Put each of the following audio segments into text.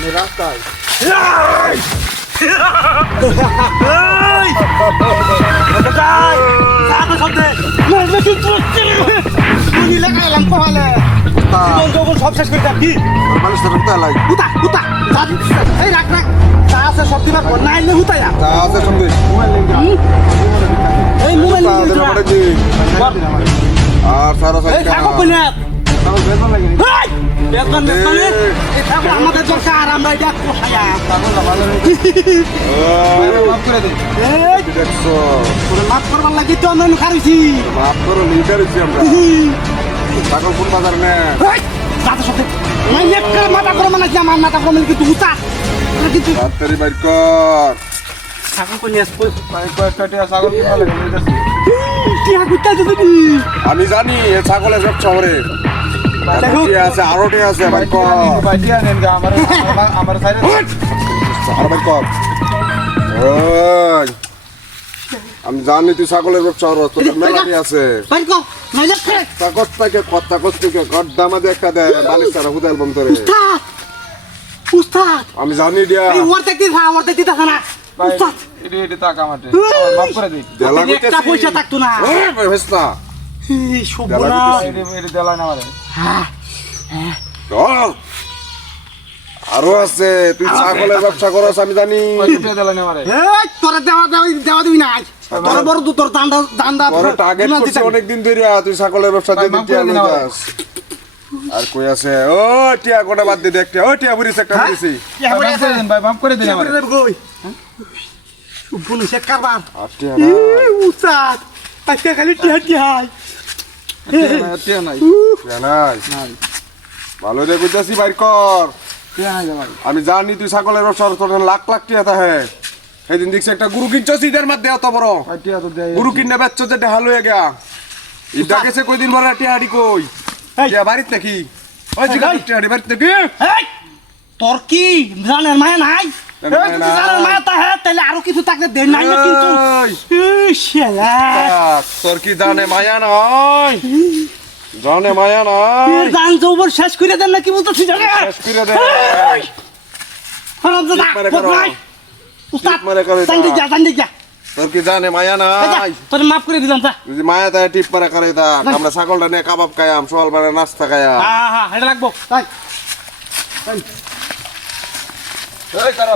আমি রাস্তায় সব শেষ করে যাবি মানুষটা ঢুকতে লাই হুতা হুতা এই রাখ রাখ চা আছে সব দিবার পর নাই না হুতায়া তা আছে সঙ্গে এই মোবাইল আর সারা এই থাকো কইনা বেতন বেতনে এই থাকো আমাদের দরকার আমরা এটা কোথায়া মাফ করে দে এই দেখছো তোরে মাফ করবার লাগি তো আমি খাইছি মাফ করো লিডার হইছি আমরা ছাগল কোন বাজার নে এই যাতে সব নাই একটা মাথা করে মানে আমার মাথা করে মানে কিন্তু হুতা কিন্তু তাড়াতাড়ি বাইর কর থাকো কইনা ভাই কয়েকটা টিয়া ছাগল কিনা লাগে লইতাছি টিয়া কুত্তা যদি আমি জানি এ ছাগলের সব শহরে টিয়া আছে আরো টিয়া আছে বাইর কর ভাই টিয়া নেন গা আমার সাইডে আর বাইর কর ওই আমি জানি তুই ছাগলের ব্যবসা করছ তোর মেলা টিয়া আছে ভাই কো নাই দেখে তাকত থেকে কথা কষ্ট থেকে গড্ডা মাঝে একটা দে বালিশ সারা হুদাল বম তোরে উস্তাদ উস্তাদ আমি জানি দিয়া এই ওরতে দিতা না উস্তাদ এডি টাকা মাঠে মাফ করে দিই দেলা একটা পয়সা থাকতো না ওই ভেস্তা এই সর্বনাশ এডি দেলা না আমারে হ্যাঁ চল আরো আছে তুই ছাগলের ব্যবসা করছ আমি জানি কয়টা দেলা না আমারে এই তোরে দেওয়া দিবি না তোর বড় তোর দান্দা পরে টার্গেট করছিস অনেক দিন ধরে তুই ছাগলের ব্যবসা দিয়ে মাফ টিয়া করে দিন লই আমারে। যাস আর কই আছে ও টিয়া কোটা বাদ দে দেখতে ও টিয়া বুড়ি একটা বুড়িছি মাফ করে দেন ভাই মাফ করে দিন আমারে কই বুনো সে কারবার আর টিয়া না উস্তাদ আজকে খালি টিয়া টিয়া নাই টিয়া নাই নাই ভালো রে কইতাছি বাইর কর টিয়া নাই ভাই আমি জানি তুই ছাগলের ব্যবসা তোর লাখ লাখ টিয়া থাকে সেদিন দেখছি একটা গুরু কিনছস ঈদের মধ্যে অত বড় ভাই টিয়া তো দেয় গুরু কিনে বেচছ যে ঢাল হয়ে গেয়া ঈদটা গেছে কয়দিন পরে টিয়া হাড়ি কই টিয়া বাড়িত নাকি ওই জিগা টিয়া হাড়ি বাড়িত নাকি এই তোর কি জানের মায়া নাই এই যদি জানের মায়া তা হ্যাঁ তাহলে আরো কিছু থাকলে দেন নাই না কিন্তু এই শালা তোর কি জানে মায়া নাই জানে মায়া নাই জান জৌবর শেষ করে দেন না কি বলতেছিস জানে শেষ করে দে হারাম দাদা ঠিক মারে করো। বদমাই উস্তাদ ঠিক মারে করো জান এটা। যা তোর কি জানে মায়া নাই তোর মাফ করে দিলাম যা যদি মায়া তাই টিপ মারা করে তা আমরা ছাগলটা নিয়ে কাবাব খাইয়াম সকাল বেলা নাস্তা খাইয়াম হ্যাঁ এটা রাখবো তাই এই করো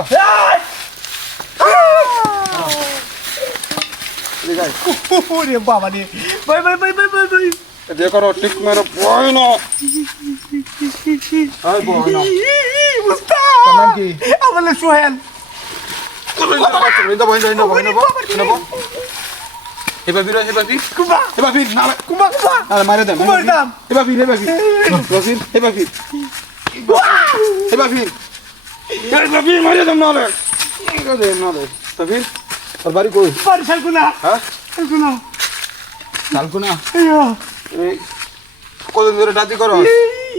ওরে বাবা রে বাই যে করো টিপ মেরে বই না এই বই না উস্তাদ নাম কি আমলে সোহেল এবার বিরো এবার বি কুবা এবার বি না কুবা আরে মারে দেন কুবা দাম এবার বি এবার বি এবার বি এবার বি এবার বি মারে দেন না রে এবার দেন না রে তবে আর বাড়ি কই পারছাল কুনা হ্যাঁ কুনা কালকুনা আয়া এই কত ধরে ডাতি করো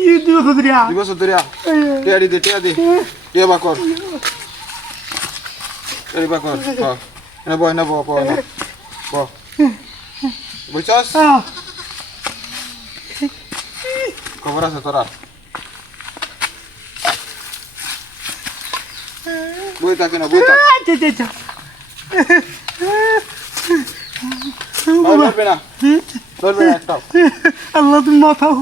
এই দিও তো দিয়া দিবস ধরিয়া টিয়া দি টিয়া দি টিয়া বাকর এই বাকর না বয় না বয় বয় বয় বুঝছস খবর আছে তোরা বই থাকি না বই থাক যা ধরবে না ধরবে না একটাও আল্লাহ তুমি মাথাও